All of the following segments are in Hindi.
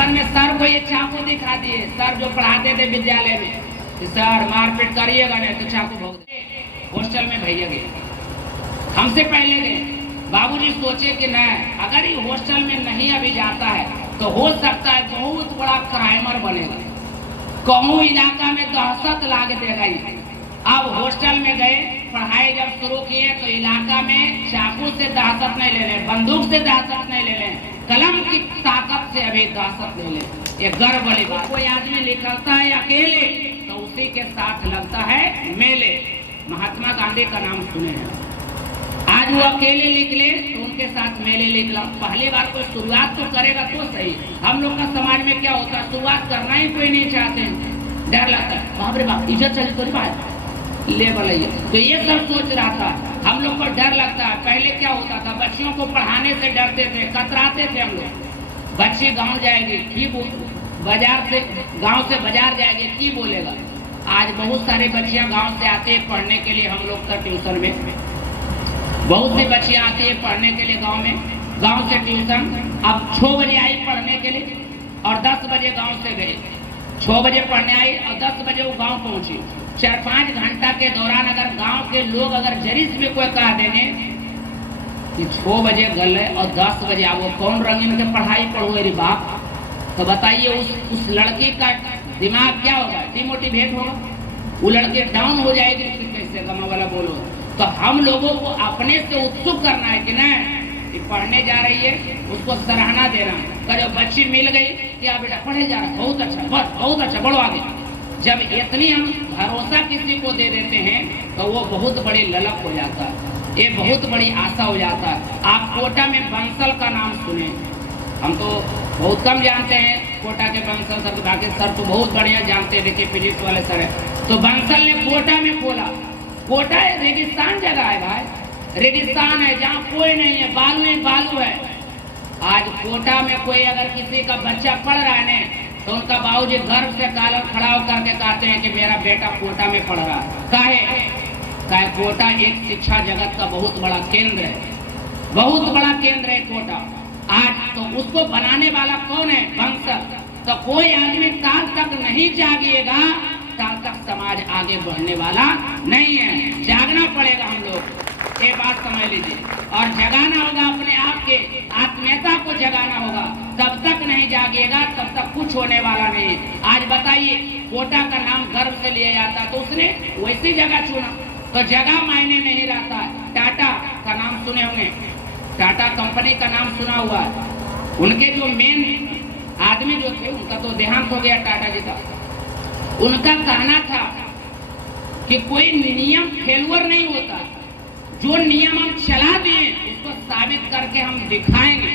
बचपन में सर को ये चाकू दिखा दिए, सर जो पढ़ाते थे विद्यालय में कि सर मारपीट करिएगा नहीं तो चाकू भोग दे। हॉस्टल में भैया गए, हमसे पहले गए। बाबूजी सोचे कि नहीं, अगर ये हॉस्टल में नहीं अभी जाता है तो हो सकता है बहुत बड़ा क्राइमर बनेगा, कहूँ इलाका में दहशत लाग देगा ये। अब हॉस्टल में गए, पढ़ाई जब शुरू किए तो इलाका में चाकू से दहशत नहीं ले लें, बंदूक से दहशत नहीं ले लें, कलम की ताकत से अभी दहशत ले लें। ये गर्व वाली बात। कोई आदमी निकलता है अकेले तो उसी के साथ लगता है मेले। महात्मा गांधी का नाम सुने हैं, आज वो अकेले निकले तो उनके साथ मेले निकला। पहली बार कोई शुरुआत तो करेगा तो सही। हम लोग का समाज में क्या होता है, शुरुआत करना ही कोई नहीं चाहते, डर लगता है, बाप रे बाप इज्जत चली तो बात ले बोलिए। तो ये सब सोच रहा था, हम लोग को डर लगता है। पहले क्या होता था, बच्चियों को पढ़ाने से डरते थे, कतराते थे हम लोग। बच्ची गांव जाएगी की बाजार से, गांव से बाजार जाएगी की बोलेगा। आज बहुत सारे बच्चियां गांव से आते हैं पढ़ने के लिए हम लोग का ट्यूशन में, बहुत सी बच्चियां आती है पढ़ने के लिए गांव में, गांव से ट्यूशन। अब 6 बजे आई पढ़ने के लिए और 10 बजे गांव से गए। 6 बजे पढ़ने आई और 10 बजे वो गांव पहुंची। 4-5 घंटा के दौरान अगर गांव के लोग अगर जरिस में कोई कह देंगे कि 6 बजे गए और 10 बजे आओ, कौन रंगीन के पढ़ाई पढ़ो रे बाप, तो बताइए उस लड़की का दिमाग क्या होगा, डिमोटिवेट होगा, वो लड़की डाउन हो जाएगी। कैसे गमा वाला बोलो। तो हम लोगों को अपने से उत्सुक करना है कि नहीं, पढ़ने जा रही है उसको सराहना देना है। जब बच्ची मिल गई कि आप बेटा पढ़े जा रहा, बहुत अच्छा, बहुत अच्छा, बढ़ो आगे। जब इतनी हम भरोसा किसी को दे देते हैं तो वो बहुत बड़ी ललक हो जाता है, ये बहुत बड़ी आशा हो जाता है। आप कोटा में बंसल का नाम सुने, हम तो बहुत कम जानते हैं कोटा के बंसल सर, बाकी सर तो बहुत बढ़िया जानते हैं, देखिए फिजिक्स वाले सर है। तो बंसल ने कोटा में खोला। कोटा रेगिस्तान जगह है भाई, रेगिस्तान है जहाँ कोई नहीं है, बालू ही बालू है। आज कोटा में कोई अगर किसी का बच्चा पढ़ रहा है ना तो उनका बाबूजी गर्व से कॉलर खड़ा होकर के कहते हैं कि मेरा बेटा कोटा में पढ़ रहा है। काहे कोटा एक शिक्षा जगत का बहुत बड़ा केंद्र है, बहुत बड़ा केंद्र है कोटा। आज तो उसको बनाने वाला कौन है, बंसल। तो कोई आदमी काल तक नहीं जागिएगा काल तक समाज आगे बढ़ने वाला नहीं है। जागना पड़ेगा हम लोग, ये बात समझ लीजिए, और जगाना होगा अपने आप के आत्मीयता को जगाना होगा। तब तक नहीं जागिएगा तब तक कुछ होने वाला नहीं। आज बताइए कोटा का नाम गर्व से लिया जाता तो उसने वैसी जगह चुना, तो जगह मायने नहीं रहता। टाटा का नाम सुने होंगे, टाटा कंपनी का नाम सुना हुआ है। उनके जो मेन आदमी जो थे उनका तो देहांत हो गया, टाटा जी का। उनका कहना था कि कोई नियम फेलुअर नहीं होता, जो नियम हम चला दिए उसको साबित करके हम दिखाएंगे,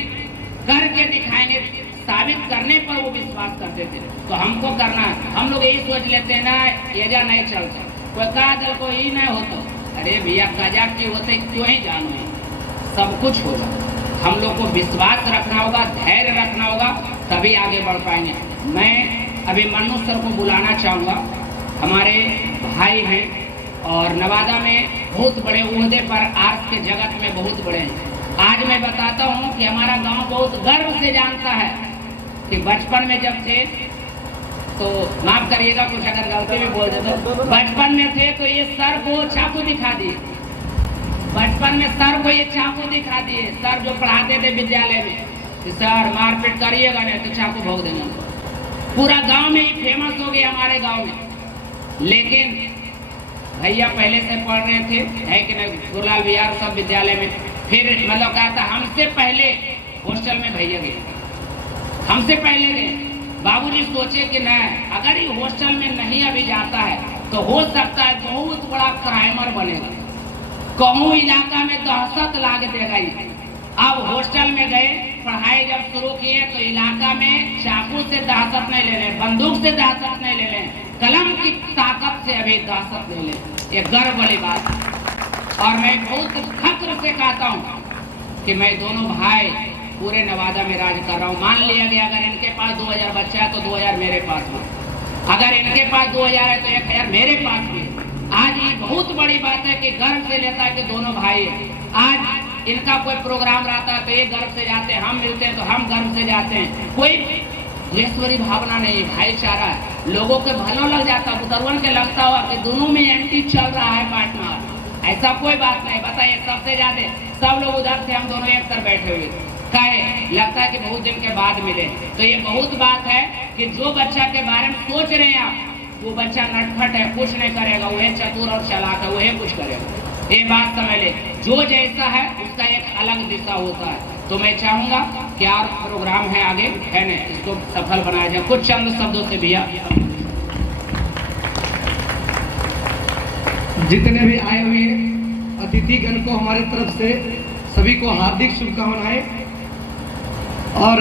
करके दिखाएंगे। साबित करने पर वो विश्वास करते थे। तो हमको करना है, हम लोग यही सोच लेते हैं ना ये नहीं चलता, कोई कहा दल को ही नहीं होता। अरे भैया गजा की होते क्यों ही जानो, सब कुछ होगा। हम लोग को विश्वास रखना होगा, धैर्य रखना होगा, तभी आगे बढ़ पाएंगे। मैं अभी मन्नू सर को बुलाना चाहूँगा, हमारे भाई हैं और नवादा में बहुत बड़े ओहदे पर आर्ट्स के जगत में बहुत बड़े हैं। आज मैं बताता हूँ कि हमारा गांव बहुत गर्व से जानता है कि बचपन में जब थे, तो माफ करिएगा कुछ अगर गलती भी बोल दे तो, बचपन में थे तो ये सर को चाकू दिखा दिए, बचपन में सर को ये चाकू दिखा दिए। सर जो पढ़ाते थे विद्यालय में कि सर मारपीट करिएगा नहीं तो चाकू भोग देंगे। पूरा गांव में ही फेमस हो गया हमारे गांव में। लेकिन भैया पहले से पढ़ रहे थे, है कि नहीं, गुरलाल बिहार सब विद्यालय में। फिर मतलब कहा था हमसे पहले हॉस्टल में भैया गए, हमसे पहले गए। बाबूजी सोचे कि नहीं, अगर ये हॉस्टल में नहीं अभी जाता है तो हो सकता है बहुत बड़ा क्राइमर बनेगा, कहूँ इलाका में दहशत लाग देगा ये। अब हॉस्टल में गए, पढ़ाई जब शुरू किए तो इलाका में चाकू से दहशत नहीं ले लें, बंदूक से दहशत नहीं ले लें, कलम की ताकत से अभी दहशत ले लें। ये गर्व वाली बात है। और मैं बहुत फख्र से कहता हूँ कि मैं दोनों भाई पूरे नवादा में राज कर रहा हूँ। मान लिया गया अगर इनके पास 2000 बच्चा है तो 2000 मेरे पास में, अगर इनके पास 2000 है तो 1000 मेरे पास में। आज ये बहुत बड़ी बात है कि गर्व से लेता है कि दोनों भाई है। आज इनका कोई प्रोग्राम रहता है तो ये गर्व से जाते हैं, हम मिलते हैं तो हम गर्व से जाते हैं। कोई द्वेषवरी भावना नहीं, भाईचारा है। लोगों के भलो लग जाता, बुतरवन के लगता हुआ कि दोनों में एंटी चल रहा है पार्टनर, ऐसा कोई बात नहीं। बताइए सबसे ज्यादा सब लोग उधर थे, हम दोनों एक तरफ बैठे हुए काहे लगता है कि बहुत दिन के बाद मिले। तो ये बहुत बात है कि जो बच्चा के बारे में सोच रहे हैं आप, वो बच्चा नटखट है, कुछ नहीं करेगा, वह चतुर और चालाक है, वह कुछ करेगा। ये बात समझ ले, जो जैसा है उसका एक अलग दिशा होता है। तो मैं चाहूंगा कि और प्रोग्राम है आगे, है ना, इसको सफल बनाया जाए। कुछ चंद शब्दों से भैया जितने भी आए हुए अतिथिगण को हमारी तरफ से सभी को हार्दिक शुभकामनाएं। और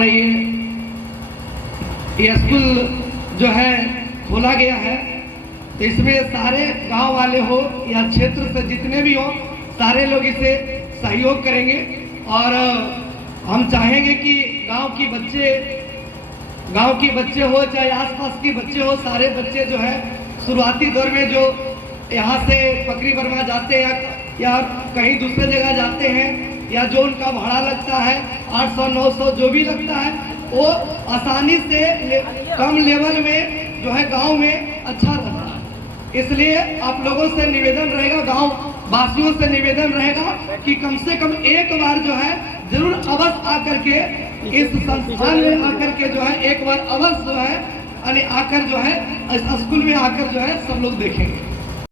ये स्कूल जो है खोला गया है, तो इसमें सारे गांव वाले हो या क्षेत्र से जितने भी हो, सारे लोग इसे सहयोग करेंगे। और हम चाहेंगे कि गांव की बच्चे हो चाहे आसपास के बच्चे हो, सारे बच्चे जो है शुरुआती दौर में जो यहाँ से पकड़ी बर्मा जाते हैं या कहीं दूसरे जगह जाते हैं, या जो उनका भाड़ा लगता है 800-900 जो भी लगता है, वो आसानी से कम लेवल में जो है गांव में अच्छा रहता है। इसलिए आप लोगों से निवेदन रहेगा, गांव वासियों से निवेदन रहेगा कि कम से कम एक बार जो है जरूर अवश्य आकर के इस संस्थान में आकर के जो है एक बार अवश्य जो है आकर जो है इस स्कूल में आकर जो है सब लोग देखेंगे।